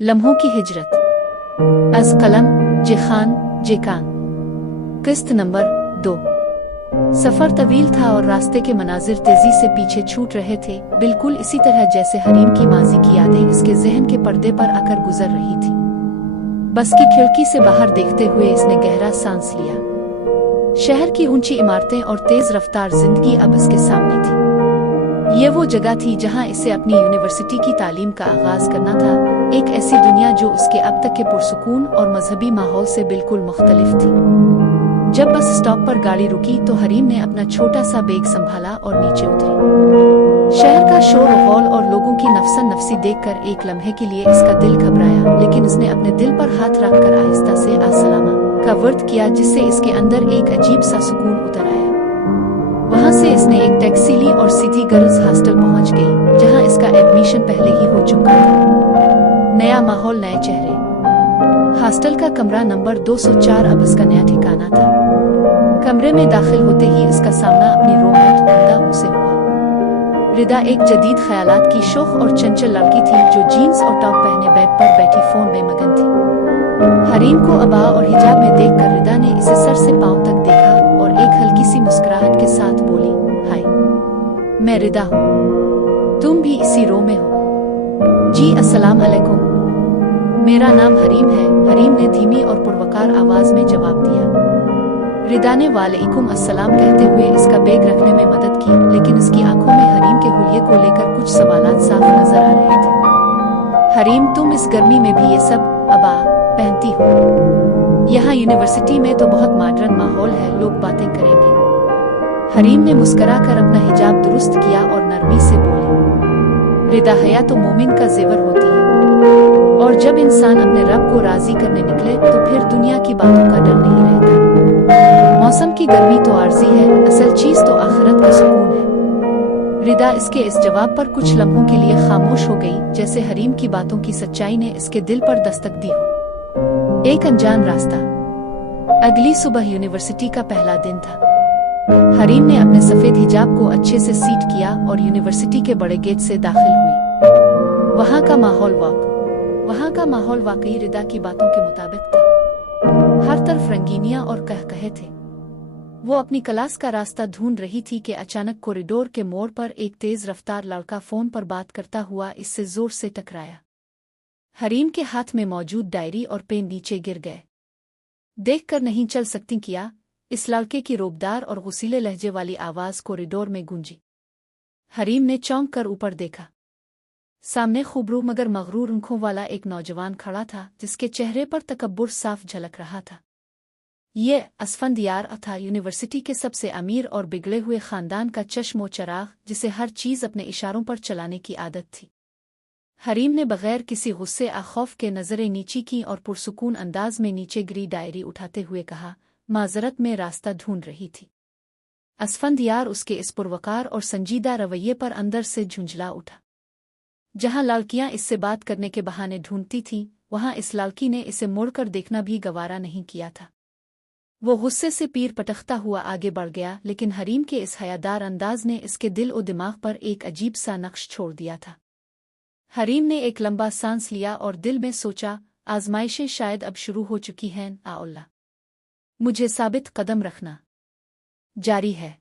लम्हों की हिजरत अज़ कलम जेखान जेकान। किस्त नंबर 2। सफ़र तवील था और रास्ते के मनाजिर तेजी से पीछे छूट रहे थे, बिल्कुल इसी तरह जैसे हरीम की माजी की यादें इसके ज़हन के पर्दे पर आकर गुजर रही थी। बस की खिड़की से बाहर देखते हुए इसने गहरा सांस लिया। शहर की ऊंची इमारतें और तेज रफ्तार जिंदगी अब इसके सामने थी। ये वो जगह थी जहां इसे अपनी यूनिवर्सिटी की तालीम का आगाज करना था, एक ऐसी दुनिया जो उसके अब तक के पुरसुकून और मजहबी माहौल से बिल्कुल मुख्तलिफ थी। जब बस स्टॉप पर गाड़ी रुकी तो हरीम ने अपना छोटा सा बैग संभाला और नीचे उतरी। शहर का शोर गौल और लोगों की नफसन नफसी देखकर एक लम्हे के लिए इसका दिल घबराया, लेकिन इसने अपने दिल पर हाथ रखकर आहिस्ता से अस्सलामा का वर्द किया, जिससे इसके अंदर एक अजीब सा सुकून उतर आया। वहां से इसने एक टैक्सी ली और सीधी गर्ल्स हॉस्टल पहुंच गई, जहां इसका एडमिशन पहले ही हो चुका था। नया माहौल, नए चेहरे। हॉस्टल का कमरा नंबर 204 अब इसका नया ठिकाना था। कमरे में दाखिल होते ही इसका सामना अपनी रूममेट रिदा से हुआ। रिदा एक जदीद ख्यालात की शोख और चंचल लड़की थी जो जीन्स और टॉप पहने बेड पर बैठी फोन में मगन थी। हरीम को अबा और हिजाब में देखकर रिदा ने इसे सर से पांव तक देखा और एक हल्की सी मुस्कुराहट के साथ बोली, हाय, मैं रिदा हूँ, तुम भी इसी रो में हो? जी अस्सलाम अलैकुम, मेरा नाम हरीम है, हरीम ने धीमी और पुरवकार आवाज में जवाब दिया। रिदा ने वालेकुम अस्सलाम कहते हुए इसका बैग रखने में मदद की, लेकिन इसकी आंखों में हरीम के हुलिये को लेकर कुछ सवालात साफ नजर आ रहे थे। हरीम, तुम इस गर्मी में भी ये सब अबा पहनती हो? यहाँ यूनिवर्सिटी में तो बहुत मॉडर्न माहौल है, लोग बातें करेंगे। हरीम ने मुस्कुराकर अपना हिजाब दुरुस्त किया और नरमी से बोली, रिदा, हया तो मोमिन का जेवर होती है, और जब इंसान अपने रब को राजी करने निकले तो फिर दुनिया की बातों का डर नहीं रहता। मौसम की गर्मी तो आर्जी है, असल चीज तो आखिरत का सुकून है। रिदा इसके इस जवाब पर कुछ लम्हों के लिए खामोश हो गई, जैसे हरीम की बातों की सच्चाई ने इसके दिल पर दस्तक दी हो। एक अनजान रास्ता। अगली सुबह यूनिवर्सिटी का पहला दिन था। हरीम ने अपने सफेद हिजाब को अच्छे से सीट किया और यूनिवर्सिटी के बड़े गेट से दाखिल हुई। वहां का माहौल वाकई रिदा की बातों के मुताबिक था। हर तरफ रंगीनियां और कहकहे थे। वो अपनी क्लास का रास्ता ढूंढ रही थी कि अचानक कॉरिडोर के मोड़ पर एक तेज रफ्तार लड़का फोन पर बात करता हुआ इससे जोर से टकराया। हरीम के हाथ में मौजूद डायरी और पेन नीचे गिर गए। देखकर नहीं चल सकती क्या? इस लड़के की रोबदार और गुस्सीले लहजे वाली आवाज कॉरिडोर में गूंजी। हरीम ने चौंक कर ऊपर देखा। सामने खूबरू मगर मगरूर आंखों वाला एक नौजवान खड़ा था, जिसके चेहरे पर तकब्बुर साफ झलक रहा था। ये असफंदियार था, यूनिवर्सिटी के सबसे अमीर और बिगड़े हुए खानदान का चश्मो चराग, जिसे हर चीज अपने इशारों पर चलाने की आदत थी। हरीम ने बगैर किसी गुस्से या खौफ के नजरें नीची की और पुरसुकून अंदाज में नीचे गिरी डायरी उठाते हुए कहा, माजरत में रास्ता ढूंढ रही थी। असफंदियार उसके इस पुरवकार और संजीदा रवैये पर अंदर से झुंझला उठा। जहां लड़कियां इससे बात करने के बहाने ढूंढती थीं, वहां इस लड़की ने इसे मुड़कर देखना भी गवारा नहीं किया था। वो गुस्से से पीर पटकता हुआ आगे बढ़ गया, लेकिन हरीम के इस हयादार अंदाज ने इसके दिल और दिमाग पर एक अजीब सा नक्श छोड़ दिया था। हरीम ने एक लंबा सांस लिया और दिल में सोचा, आजमाइशें शायद अब शुरू हो चुकी हैं। आ अल्लाह, मुझे साबित कदम रखना जारी है।